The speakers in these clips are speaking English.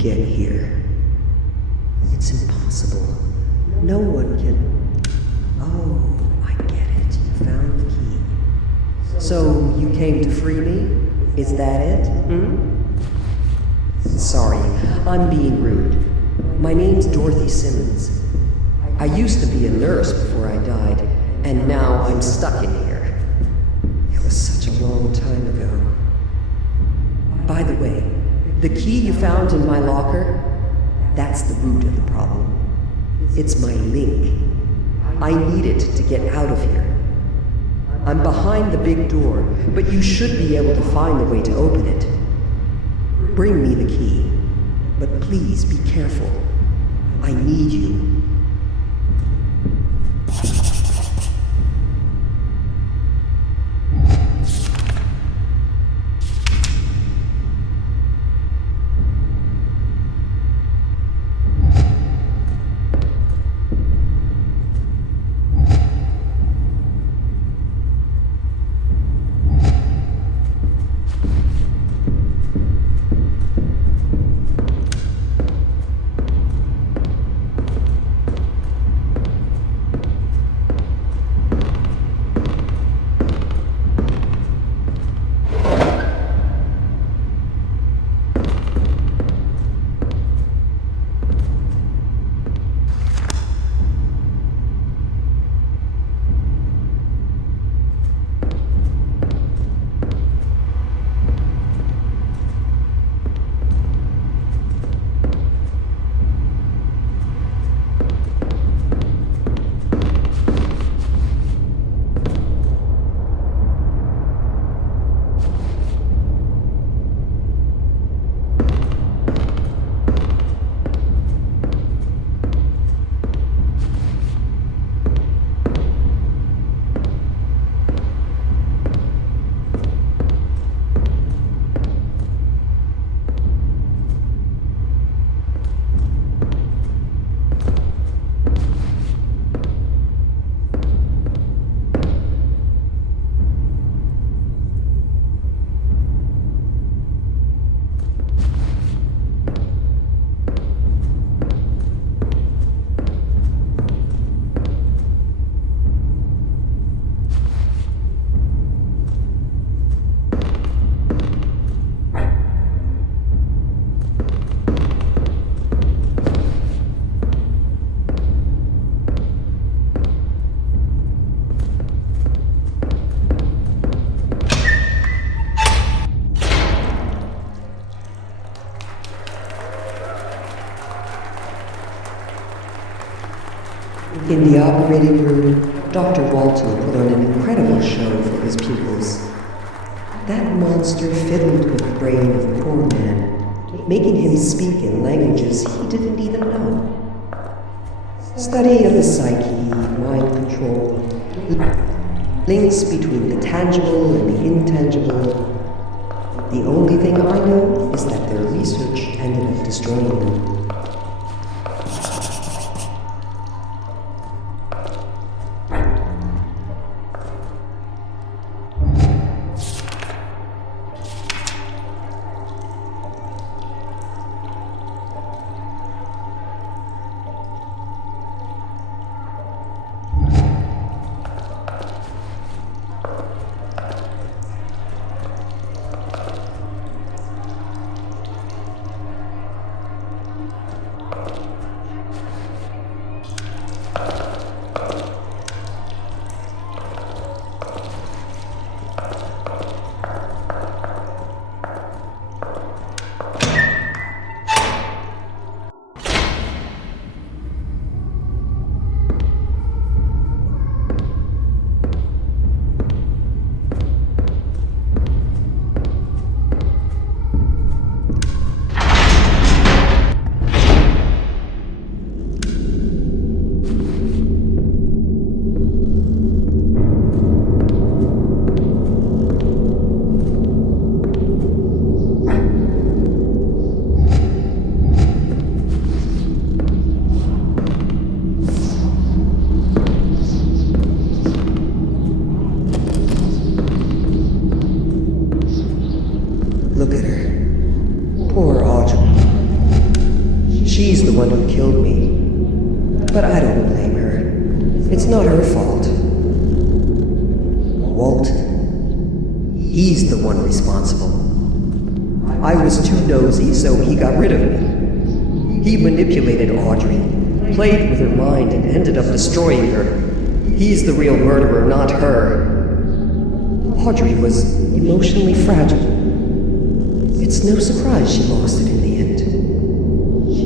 get here? It's impossible. No one can... Oh, I get it. You found the key. So, you came to free me? Is that it? Sorry, I'm being rude. My name's Dorothy Simmons. I used to be a nurse before I died, and now I'm stuck in here. It was such a long time ago. By the way, the key you found in my locker, that's the root of the problem. It's my link. I need it to get out of here. I'm behind the big door, but you should be able to find a way to open it. Bring me the key, but please be careful. I need you. In the operating room, Dr. Walton put on an incredible show for his pupils. That monster fiddled with the brain of the poor man, making him speak in languages he didn't even know. Study of the psyche, mind control, links between the tangible and the intangible. The only thing I know is that their research ended up destroying them. one who killed me. But I don't blame her. It's not her fault. Walton, he's the one responsible. I was too nosy, so he got rid of me. He manipulated Audrey, played with her mind, and ended up destroying her. He's the real murderer, not her. Audrey was emotionally fragile. It's no surprise she lost it in the end.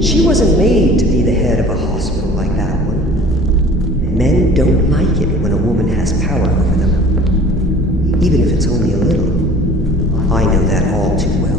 She wasn't made to be the head of a hospital like that one. Men don't like it when a woman has power over them. Even if it's only a little. I know that all too well.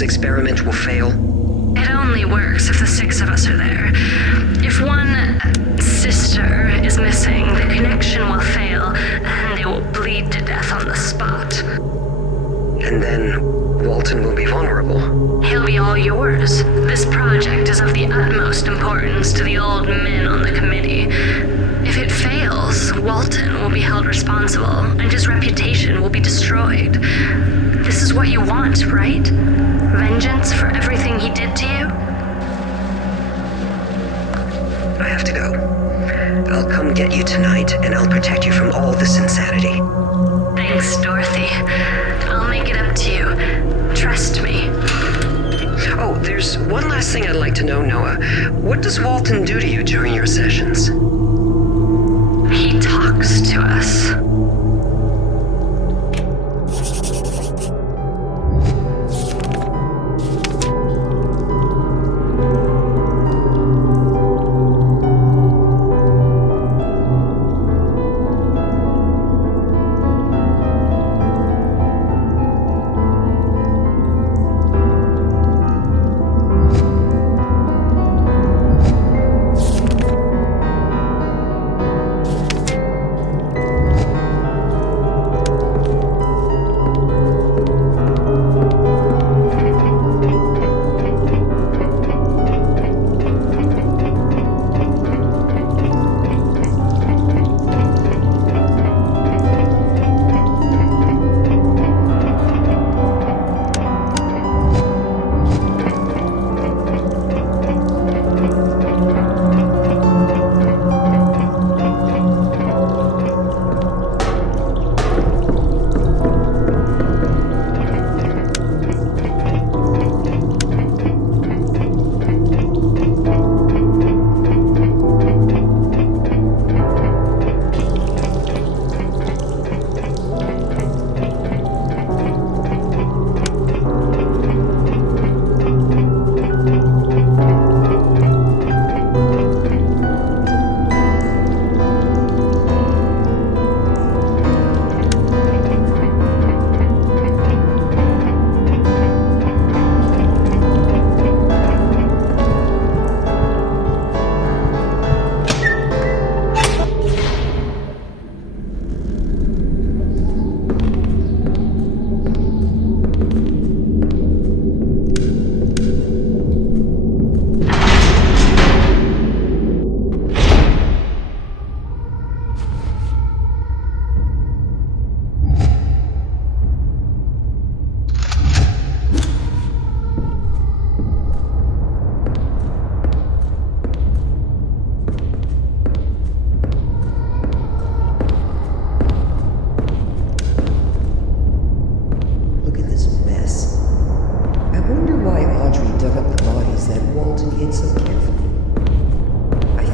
Experiment will fail? It only works if the six of us are there. If one sister is missing, the connection will fail and they will bleed to death on the spot. And then Walton will be vulnerable. He'll be all yours. This project is of the utmost importance to the old men on the committee. If it fails, Walton will be held responsible and his reputation will be destroyed. This is what you want, right? Vengeance for everything he did to you? I have to go. I'll come get you tonight, and I'll protect you from all this insanity. Thanks, Dorothy. I'll make it up to you. Trust me. Oh, there's one last thing I'd like to know, Noah. What does Walton do to you during your sessions? He talks to us.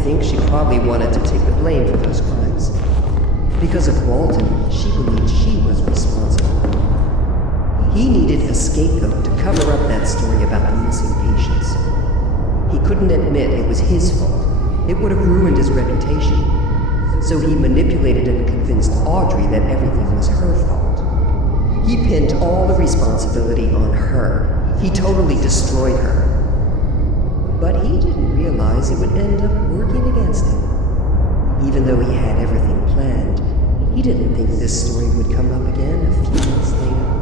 think she probably wanted to take the blame for those crimes. Because of Walton, she believed she was responsible. He needed a scapegoat to cover up that story about the missing patients. He couldn't admit it was his fault. It would have ruined his reputation. So he manipulated and convinced Audrey that everything was her fault. He pinned all the responsibility on her. He totally destroyed her. But he didn't realize it would end up working against him. Even though he had everything planned, he didn't think this story would come up again a few months later.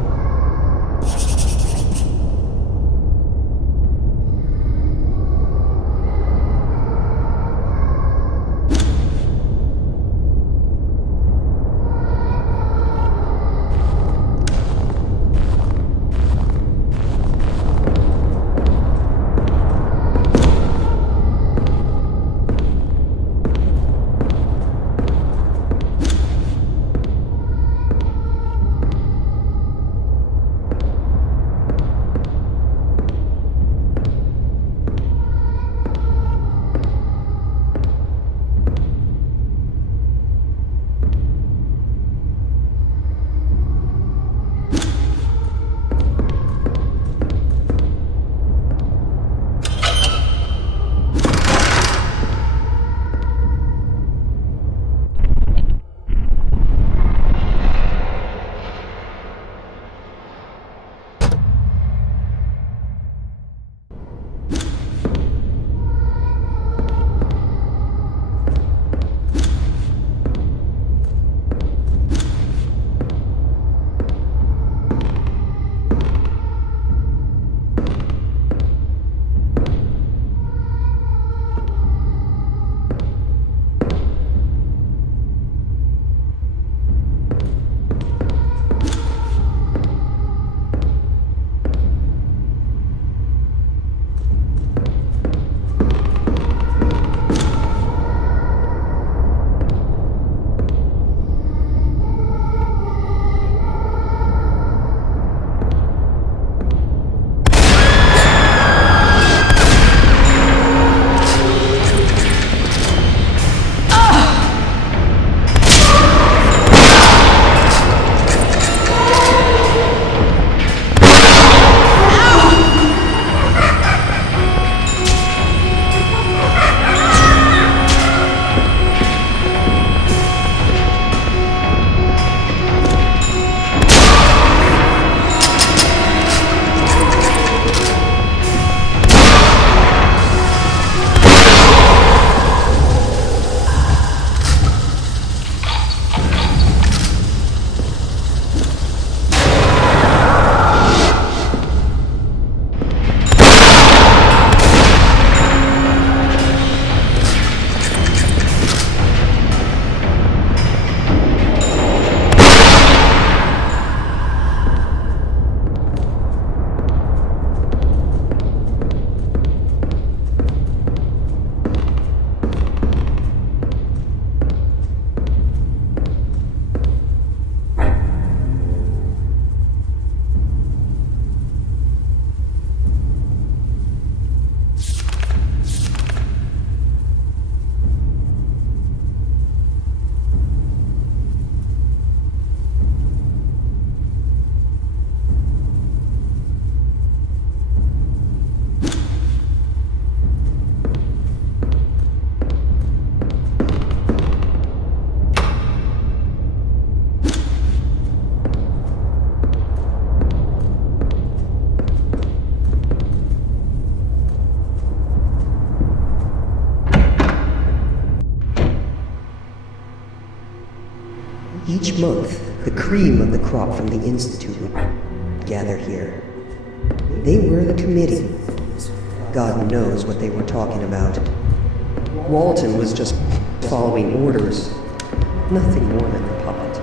Each month, the cream of the crop from the Institute would gather here. They were the committee. God knows what they were talking about. Walton was just following orders. Nothing more than a puppet.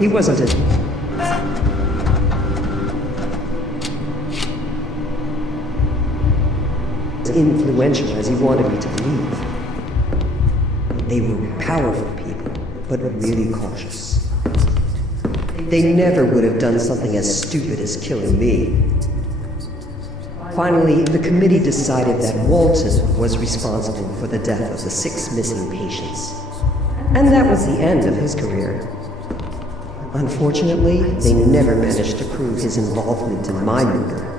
He wasn't as influential as he wanted me to believe. They were powerful people, but really cautious. They never would have done something as stupid as killing me. Finally, the committee decided that Walton was responsible for the death of the 6 missing patients. And that was the end of his career. Unfortunately, they never managed to prove his involvement in my murder.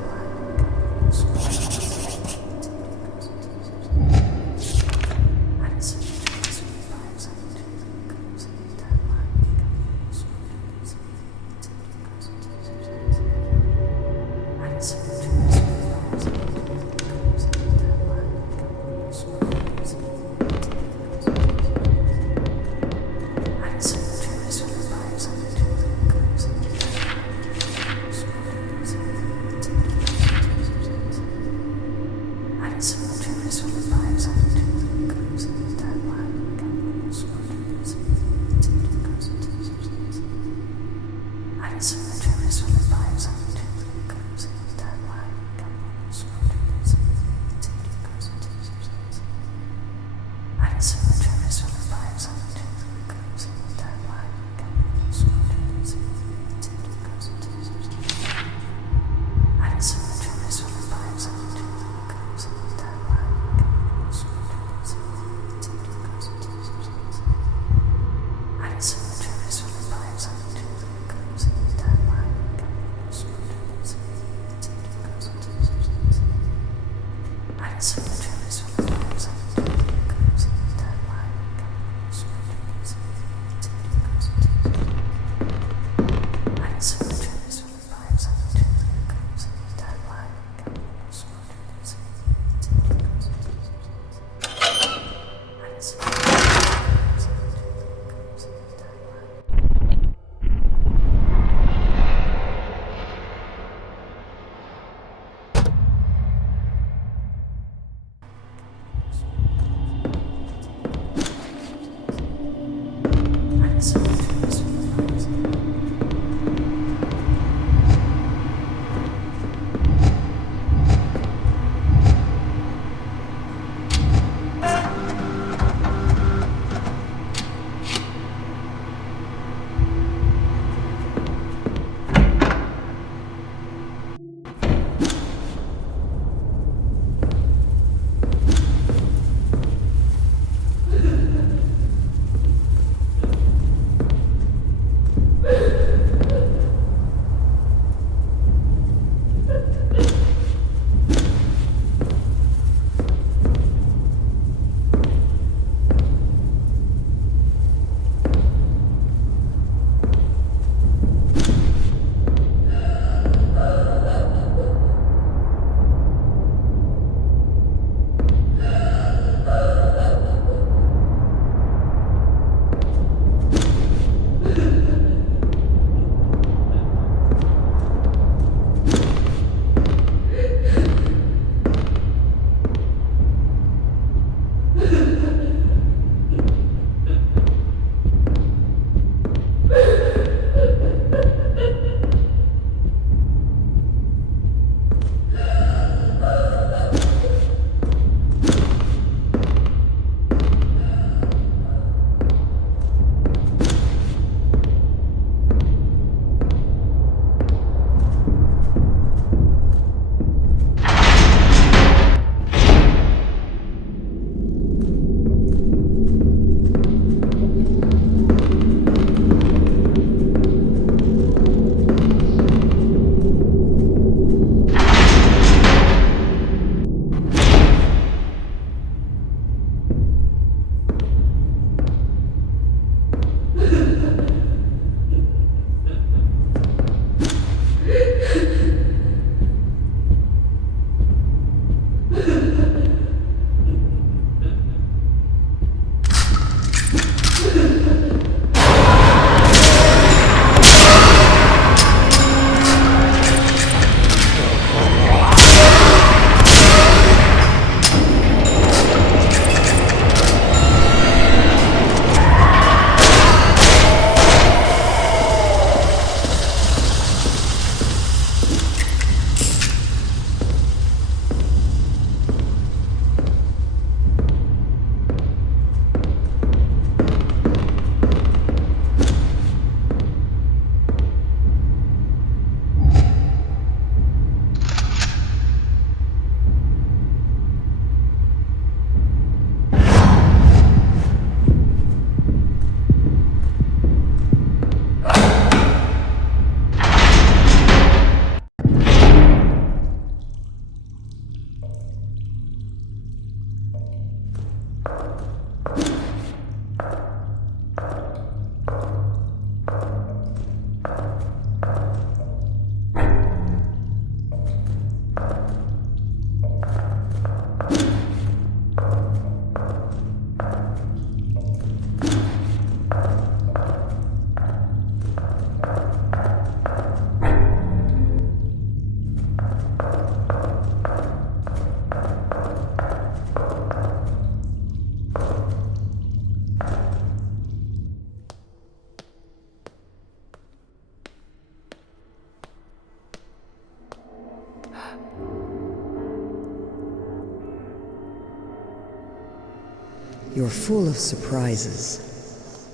You're full of surprises.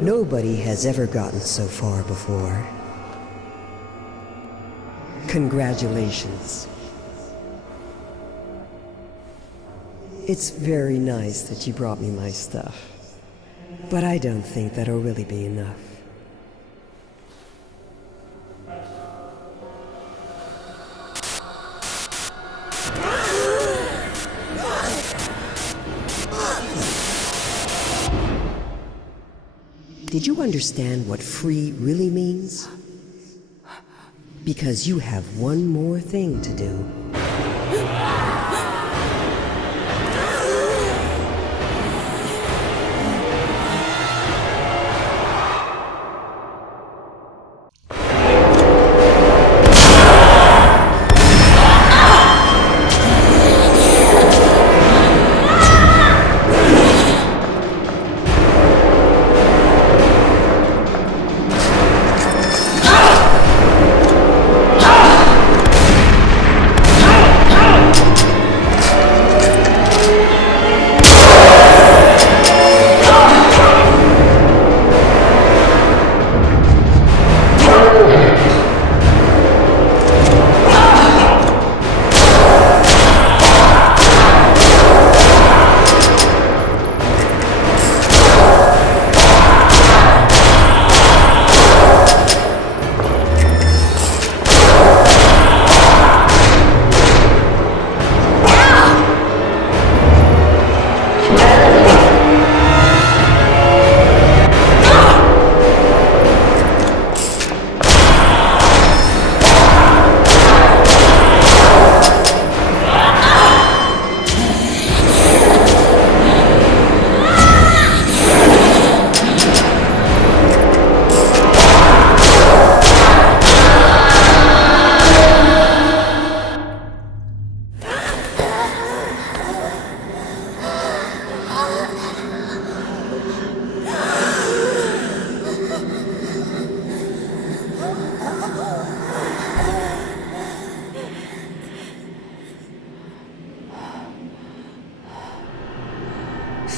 Nobody has ever gotten so far before. Congratulations. It's very nice that you brought me my stuff, but I don't think that'll really be enough. Did you understand what free really means? Because you have one more thing to do.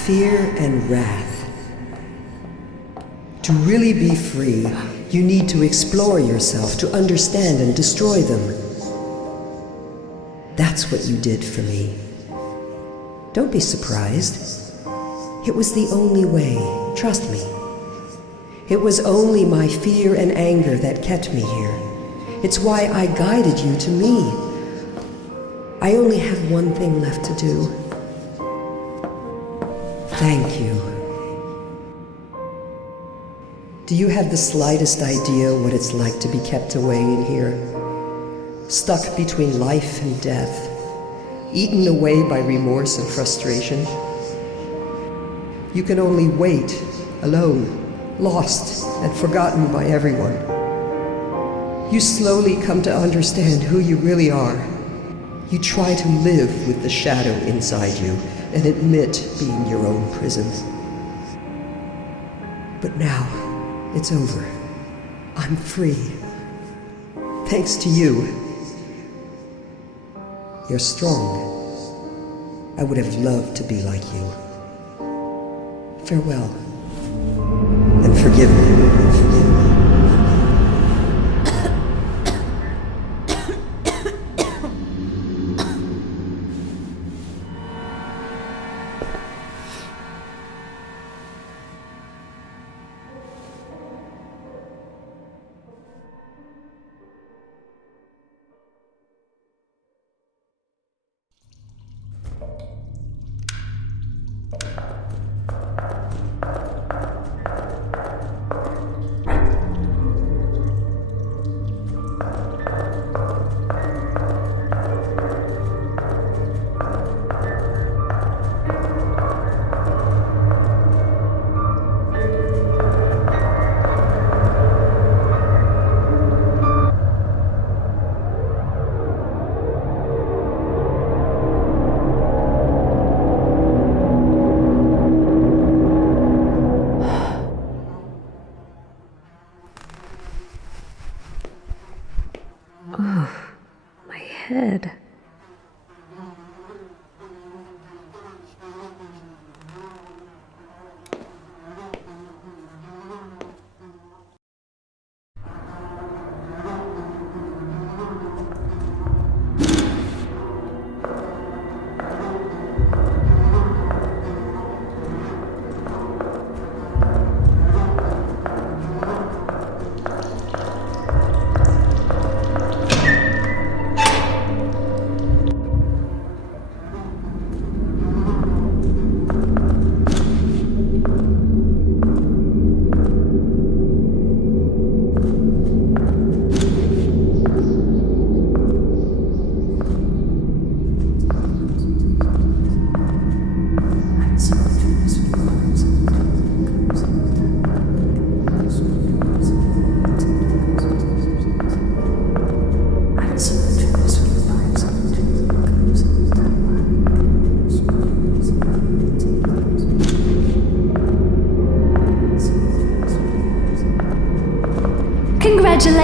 Fear and wrath. To really be free, you need to explore yourself, to understand and destroy them. That's what you did for me. Don't be surprised. It was the only way, trust me. It was only my fear and anger that kept me here. It's why I guided you to me. I only have one thing left to do. Thank you. Do you have the slightest idea what it's like to be kept away in here? Stuck between life and death, eaten away by remorse and frustration? You can only wait, alone, lost and forgotten by everyone. You slowly come to understand who you really are. You try to live with the shadow inside you and admit being your own prison. But now, it's over. I'm free. Thanks to you. You're strong. I would have loved to be like you. Farewell. And forgive me.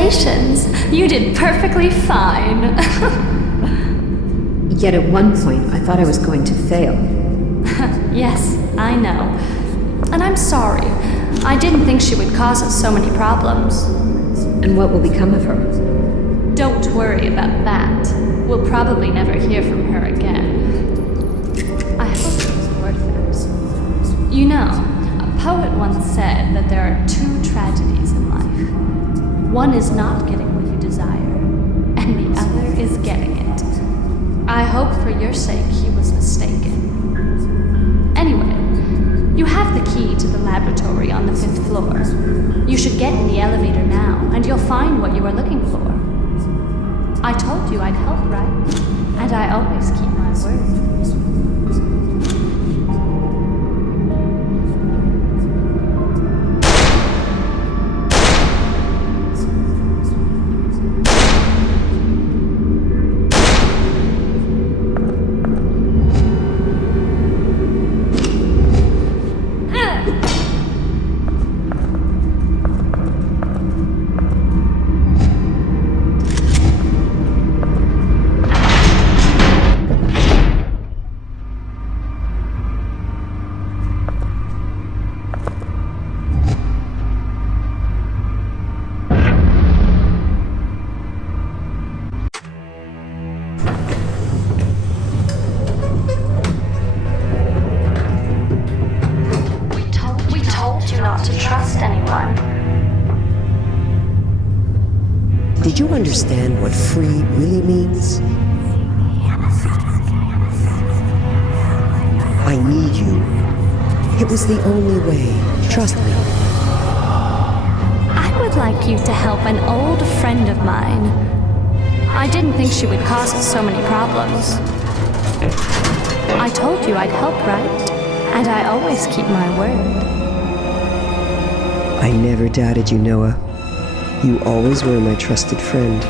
Congratulations! You did perfectly fine. Yet at one point, I thought I was going to fail. Yes, I know. And I'm sorry. I didn't think she would cause us so many problems. And what will become of her? Don't worry about that. We'll probably never hear from her again. I hope it was worth it. You know, a poet once said that there are two tragedies in life. One is not getting what you desire, and the other is getting it. I hope for your sake he was mistaken. Anyway, you have the key to the laboratory on the 5th floor. You should get in the elevator now, and you'll find what you are looking for. I told you I'd help, right? And I always keep my word. Did you understand what free really means? I need you. It was the only way. Trust me. I would like you to help an old friend of mine. I didn't think she would cause us so many problems. I told you I'd help, right? And I always keep my word. I never doubted you, Noah. You always were my trusted friend.